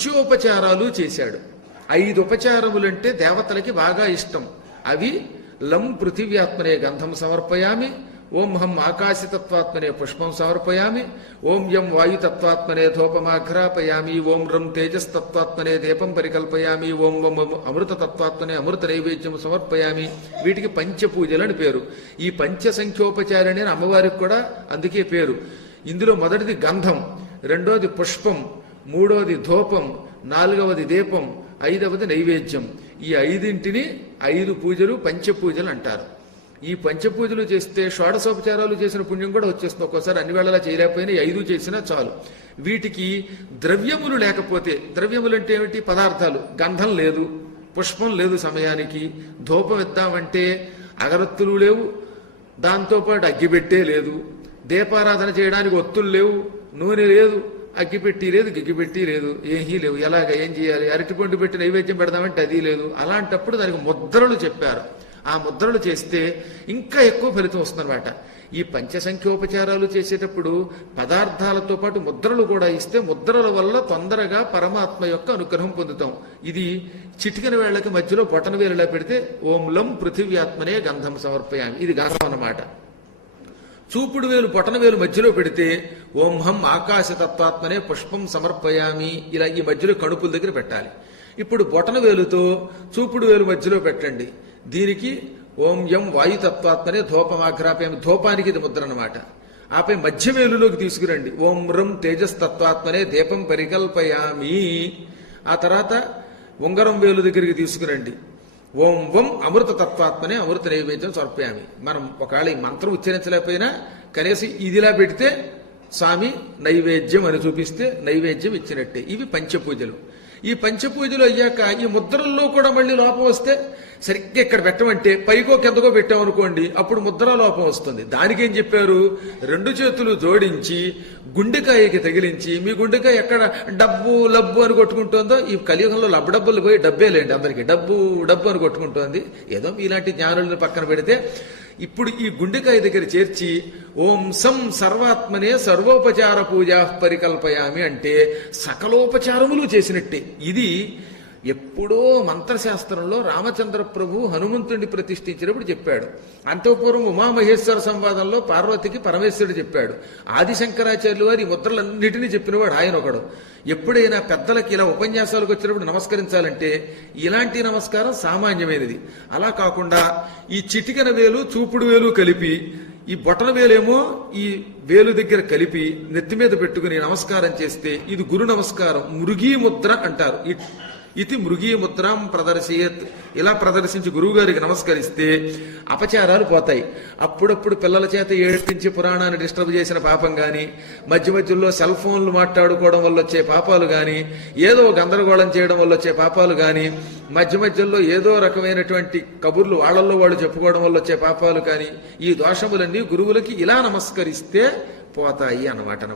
పంచోపచారాలు చేశాడు. 5 ఉపచారములంటే దేవతలకి బాగా ఇష్టం. అవి లం పృథివ్యాత్మనే గంధం సమర్పయామి, ఓం హం ఆకాశతత్వాత్మనే పుష్పం సమర్పయామి, ఓం యం వాయుతత్వాత్మనే ధూపమాఘ్రాపయామి, ఓం రం తేజస్తత్వాత్మనే దీపం పరికల్పయామి, ఓం వం అమృతతత్వాత్మనే అమృత నైవేద్యం సమర్పయామి. వీటికి పంచపూజలు అని పేరు. ఈ పంచసంఖ్యోపచారిణి అని అమ్మవారికి కూడా అందుకే పేరు. ఇందులో మొదటిది గంధం, రెండోది పుష్పం, మూడోది ధూపం, నాలుగవది దీపం, ఐదవది నైవేద్యం. ఈ 5ంటిని 5 పూజలు పంచపూజలు అంటారు. ఈ పంచపూజలు చేస్తే షోడశోపచారాలు చేసిన పుణ్యం కూడా వచ్చేస్తుంది. ఒక్కోసారి అన్ని వేళలా చేయలేకపోయినా 5 చేసినా చాలు. వీటికి ద్రవ్యములు లేకపోతే, ద్రవ్యములు అంటే ఏమిటి? పదార్థాలు. గంధం లేదు, పుష్పం లేదు, సమయానికి ధూపం ఇద్దామంటే అగరత్తులు లేవు, దాంతోపాటు అగ్గిపెట్టే లేదు, దీపారాధన చేయడానికి ఒత్తులు లేవు, నూనె లేదు, అగ్గిపెట్టి లేదు, గిగ్గిపెట్టి లేదు, ఏమీ లేవు. ఏం చేయాలి? అరటిపండు పెట్టి నైవేద్యం పెడదామంటే అది లేదు. అలాంటప్పుడు దానికి ముద్రలు చెప్పారు. ఆ ముద్రలు చేస్తే ఇంకా ఎక్కువ ఫలితం వస్తుందన్నమాట. ఈ పంచసంఖ్యోపచారాలు చేసేటప్పుడు పదార్థాలతో పాటు ముద్రలు కూడా ఇస్తే ముద్రల వల్ల తొందరగా పరమాత్మ యొక్క అనుగ్రహం పొందుతాం. ఇది చిటికెన వేళ్లకి మధ్యలో బొటన వేలులా పెడితే ఓం లం పృథివ్యాత్మనే గంధం సమర్పయామి, ఇది గంధం అన్నమాట. చూపుడు వేలు బొటన వేలు మధ్యలో పెడితే ఓం హం ఆకాశతత్వాత్మనే పుష్పం సమర్పయామి, ఇలా ఈ మధ్యలో కడుపుల దగ్గర పెట్టాలి. ఇప్పుడు బొటన వేలుతో చూపుడు వేలు మధ్యలో పెట్టండి. దీనికి ఓం యం వాయుతత్వాత్మనే ధూపమాఘ్రాపయామి, ధూపానికి ఇది ముద్ర అన్నమాట. ఆపై మధ్య వేలులోకి తీసుకురండి. ఓం రం తేజస్తత్వాత్మనే దీపం పరికల్పయామి. ఆ తర్వాత ఉంగరం వేలు దగ్గరికి తీసుకురండి. ఓం వం అమృత తత్వాత్మనే అమృత నైవేద్యం సమర్పయామి. మనం ఒకవేళ ఈ మంత్రం ఉచ్చరించలేకపోయినా కనీసం ఇదిలా పెడితే స్వామి నైవేద్యం అని చూపిస్తే నైవేద్యం ఇచ్చినట్టే. ఇవి పంచపూజలు. ఈ పంచపూజలు అయ్యాక ఈ ముద్రల్లో కూడా మళ్ళీ లోపం వస్తే సరిగ్గా ఇక్కడ పెట్టమంటే పైకో కిందకో పెట్టామనుకోండి, అప్పుడు ముద్ర లోపం వస్తుంది. దానికేం చెప్పారు? 2 చేతులు జోడించి గుండెకాయకి తగిలించి, మీ గుండెకాయ ఎక్కడ డబ్బు లబ్బు అని కొట్టుకుంటుందో, ఈ కలియుగంలో డబ్బులు పోయి డబ్బే లేండి అందరికీ, డబ్బు డబ్బు అని కొట్టుకుంటోంది. ఏదో ఇలాంటి జ్ఞానులను పక్కన పెడితే ఇప్పుడు ఈ గుండెకాయ దగ్గర చేర్చి ఓం సం సర్వాత్మనే సర్వోపచార పూజా పరికల్పయామి అంటే సకలోపచారములు చేసినట్టే. ఇది ఎప్పుడో మంత్రశాస్త్రంలో రామచంద్ర ప్రభు హనుమంతుడిని ప్రతిష్ఠించినప్పుడు చెప్పాడు. అంతఃపూర్వం ఉమామహేశ్వర సంవాదంలో పార్వతికి పరమేశ్వరుడు చెప్పాడు. ఆదిశంకరాచార్యులు వారి ఈ ముద్రలన్నిటినీ చెప్పినవాడు ఆయన ఒకడు. ఎప్పుడైనా పెద్దలకి ఇలా ఉపన్యాసాలకు వచ్చినప్పుడు నమస్కరించాలంటే ఇలాంటి నమస్కారం సామాన్యమైనది. అలా కాకుండా ఈ చిటికెన వేలు చూపుడు వేలు కలిపి, ఈ బొటన వేలేమో ఈ వేలు దగ్గర కలిపి నెత్తి మీద పెట్టుకుని నమస్కారం చేస్తే ఇది గురు నమస్కారం, మృగీ ముద్ర అంటారు. ఇది మృగీ ముద్రాం ప్రదర్శయత్. ఇలా ప్రదర్శించి గురువు గారికి నమస్కరిస్తే అపచారాలు పోతాయి. అప్పుడప్పుడు పిల్లల చేత ఏడ్పించి పురాణాన్ని డిస్టర్బ్ చేసిన పాపం గాని, మధ్య మధ్యలో సెల్ ఫోన్లు మాట్లాడుకోవడం వల్ల వచ్చే పాపాలు గాని, ఏదో గందరగోళం చేయడం వల్ల వచ్చే పాపాలు గాని, మధ్య మధ్యలో ఏదో రకమైనటువంటి కబుర్లు వాళ్ళల్లో వాళ్ళు చెప్పుకోవడం వల్ల వచ్చే పాపాలు కానీ, ఈ దోషములన్నీ గురువులకి ఇలా నమస్కరిస్తే పోతాయి అన్నమాట.